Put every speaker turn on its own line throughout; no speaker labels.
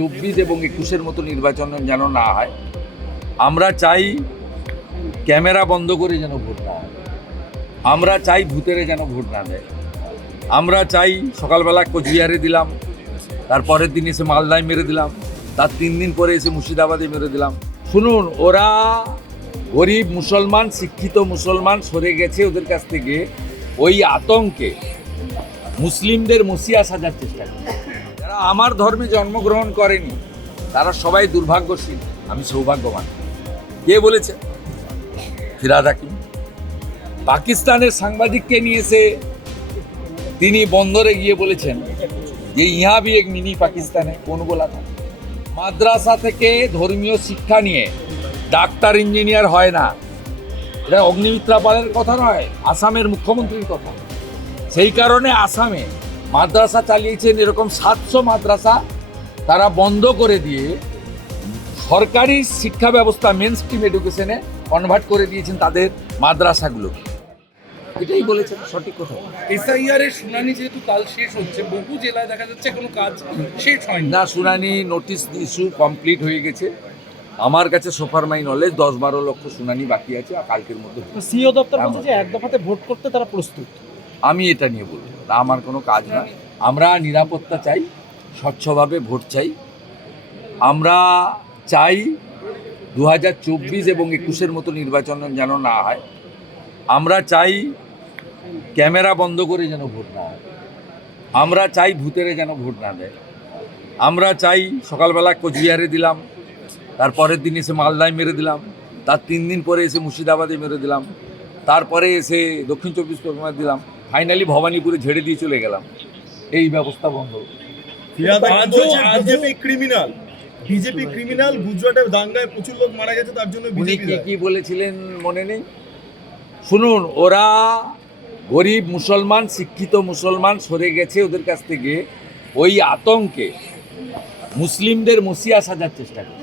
চব্বিশ এবং একুশের মতো নির্বাচন যেন না হয়, আমরা চাই ক্যামেরা বন্ধ করে যেন ভোট না হয়। আমরা চাই ভূতেরে যেন ভোট না দেয়। আমরা চাই সকালবেলা কোচবিহারে দিলাম তারপরের দিন এসে মালদায় মেরে দিলাম, তার তিন দিন পরে এসে মুর্শিদাবাদে মেরে দিলাম। শুনুন, ওরা গরিব মুসলমান, শিক্ষিত মুসলমান সরে গেছে ওদের কাছ থেকে, ওই আতঙ্কে মুসলিমদের মসিয়া সাজার চেষ্টা করে আমার ধর্মে জন্মগ্রহণ করেনি, তারা সবাই দুর্ভাগ্যশীল, আমি সৌভাগ্যবান। কে বলেছে? ফিরাদ হাকিম। পাকিস্তানের সাংবাদিককে নিয়ে এসে তিনি বন্দরে গিয়ে বলেছেন যে, ইহা বি এক মিনি পাকিস্তানে কোন था মাদ্রাসা থেকে ধর্মীয় শিক্ষা নিয়ে ডাক্তার, ইঞ্জিনিয়ার হয় না। এটা অগ্নিমিত্রা পালের কথা নয়, আসামের মুখ্যমন্ত্রীর কথা। সেই কারণে আসামে মাদ্রাসা চালিয়েছেন এরকম সাতশো মাদ্রাসা তারা বন্ধ করে দিয়ে সরকারি শিক্ষা ব্যবস্থা মেন স্ট্রিম এডুকেশনে কনভার্ট করে দিয়েছেন তাদের মাদ্রাসাগুলোকে এটাই বলেছেন সঠিক কথা
এসআইআর এর শুনানি যেহেতু কাল শেষ হচ্ছে বহু জেলায় দেখা যাচ্ছে কোনো কাজ শেষ হয়নি
না শুনানি নোটিশ ইস্যু কমপ্লিট হয়ে গেছে আমার কাছে সোফার মাই নলেজ দশ বারো লক্ষ শুনানি বাকি আছে আর কালকের মধ্যে।
সিও দপ্তর বলছে
এমন।
যে এক দফাতে ভোট করতে তারা প্রস্তুত
আমি এটা নিয়ে বলব না। আমার কোনো কাজ না। আমরা নিরাপত্তা চাই, স্বচ্ছভাবে ভোট চাই। আমরা চাই দু হাজার চব্বিশ এবং একুশের মতো নির্বাচন যেন না হয়। আমরা চাই ক্যামেরা বন্ধ করে যেন ভোট না হয়। আমরা চাই ভূতেরে যেন ভোট না দেয়। আমরা চাই সকালবেলা কোচবিহারে দিলাম তারপরের দিন এসে মালদায় মেরে দিলাম, তার তিন দিন পরে এসে মুর্শিদাবাদে মেরে দিলাম, তারপরে এসে দক্ষিণ চব্বিশ পরগনায় দিলাম। ফাইনালি ভবানীপুরে ঝেড়ে দিয়ে চলে গেলাম। এই ব্যবস্থা বন্ধ।
বিজেপি ক্রিমিনাল বিজেপি ক্রিমিনাল গুজরাটের দাঙ্গায় প্রচুর লোক মারা গেছে তার জন্য
উনি কি কি বলেছিলেন মনে নেই? শুনুন ওরা গরিব মুসলমান শিক্ষিত মুসলমান সরে গেছে ওদের কাছ থেকে। ওই আতঙ্কে মুসলিমদের মসিয়া সাজার চেষ্টা করে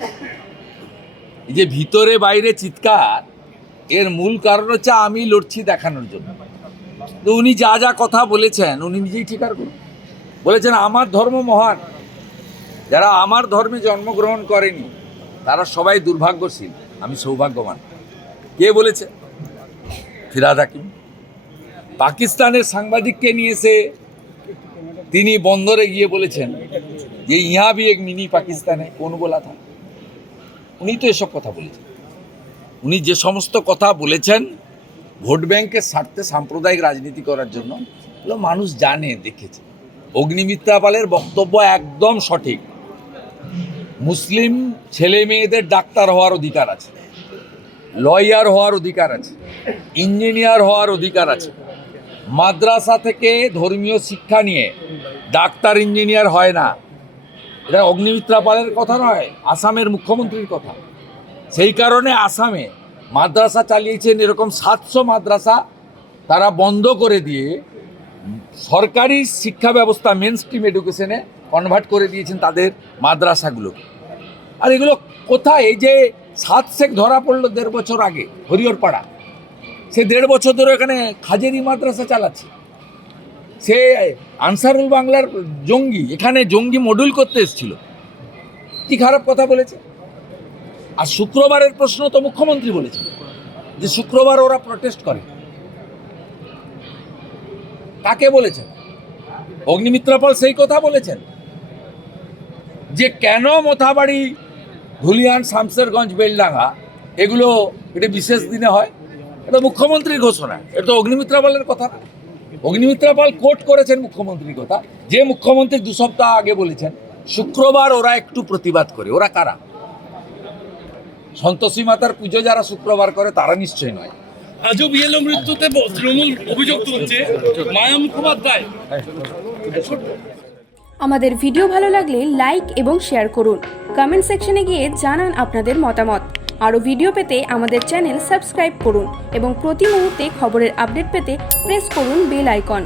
এই যে ভিতরে বাইরে চিৎকার এর মূল কারণ হচ্ছে আমি লড়ছি দেখানোর জন্য। তো উনি যা যা কথা বলেছেন, উনি নিজেই ঠিকার করুন। বলেছেন, আমার ধর্ম মহান। যারা আমার ধর্মে জন্মগ্রহণ করেনি, তারা সবাই দুর্ভাগ্যশীল। আমি সৌভাগ্যবান। কে বলেছে? ফিরাদ হাকিম। পাকিস্তানের সাংবাদিককে নিয়ে এসে তিনি বন্দরে গিয়ে বলেছেন যে, ইহা ভি এক মিনি পাকিস্তানে কোন বলা থা? উনি তো এসব কথা বলেছেন। উনি যে সমস্ত কথা বলেছেন ভোট ব্যাংকের স্বার্থে সাম্প্রদায়িক রাজনীতি করার জন্য মানুষ জানে, দেখেছে। অগ্নিমিত্রা পালের বক্তব্য একদম সঠিক। মুসলিম ছেলে মেয়েদের ডাক্তার হওয়ার অধিকার আছে। লয়ার হওয়ার অধিকার আছে। ইঞ্জিনিয়ার হওয়ার অধিকার আছে। মাদ্রাসা থেকে ধর্মীয় শিক্ষা নিয়ে ডাক্তার, ইঞ্জিনিয়ার হয় না। এটা অগ্নিমিত্রা পালের কথা নয়, আসামের মুখ্যমন্ত্রীর কথা। সেই কারণে আসামে মাদ্রাসা চালিয়েছেন এরকম সাতশো মাদ্রাসা তারা বন্ধ করে দিয়ে সরকারি শিক্ষা ব্যবস্থা মেন স্ট্রিম এডুকেশনে কনভার্ট করে দিয়েছেন তাদের মাদ্রাসাগুলোকে। আর এগুলো কোথায়? এই যে সাত শেখ ধরা পড়ল দেড় বছর আগে হরিহরপাড়া, সে দেড় বছর ধরে এখানে খাজেরি মাদ্রাসা চালাচ্ছে। সে আনসারুল বাংলার জঙ্গি, এখানে জঙ্গি মডুল করতে এসেছিল। কি খারাপ কথা বলেছে? আর শুক্রবারের প্রশ্ন তো মুখ্যমন্ত্রী বলেছে যে শুক্রবার ওরা প্রটেস্ট করে। কাকে বলেছেন? অগ্নিমিত্রা পাল সেই কথা বলেছেন যে কেন মোথাবাড়ি, ধুলিয়ান, শামসেরগঞ্জ, বেলডাঙ্গা এগুলো এটা বিশেষ দিনে হয়? এটা মুখ্যমন্ত্রীর ঘোষণা। এটা তো অগ্নিমিত্রা পালের কথা না। অগ্নিমিত্রা পাল কোর্ট করেছেন মুখ্যমন্ত্রীর কথা। যে মুখ্যমন্ত্রী দু সপ্তাহ আগে বলেছেন, শুক্রবার ওরা একটু প্রতিবাদ করে। ওরা কারা? সন্তোষী মাতার পুজো যারা শুক্রবার করে তারা নিশ্চয় নয়।
আজও বিএলও মৃত্যুতে তৃণমূল অভিযোগ তুলছে। মায়া মুখোপাধ্যায়
আমাদের ভিডিও ভালো লাগলে লাইক এবং শেয়ার করুন। কমেন্ট সেকশনে গিয়ে জানান আপনাদের মতামত। আরও ভিডিও পেতে আমাদের চ্যানেল সাবস্ক্রাইব করুন এবং প্রতি মুহূর্তে খবরের আপডেট পেতে প্রেস করুন বেল আইকন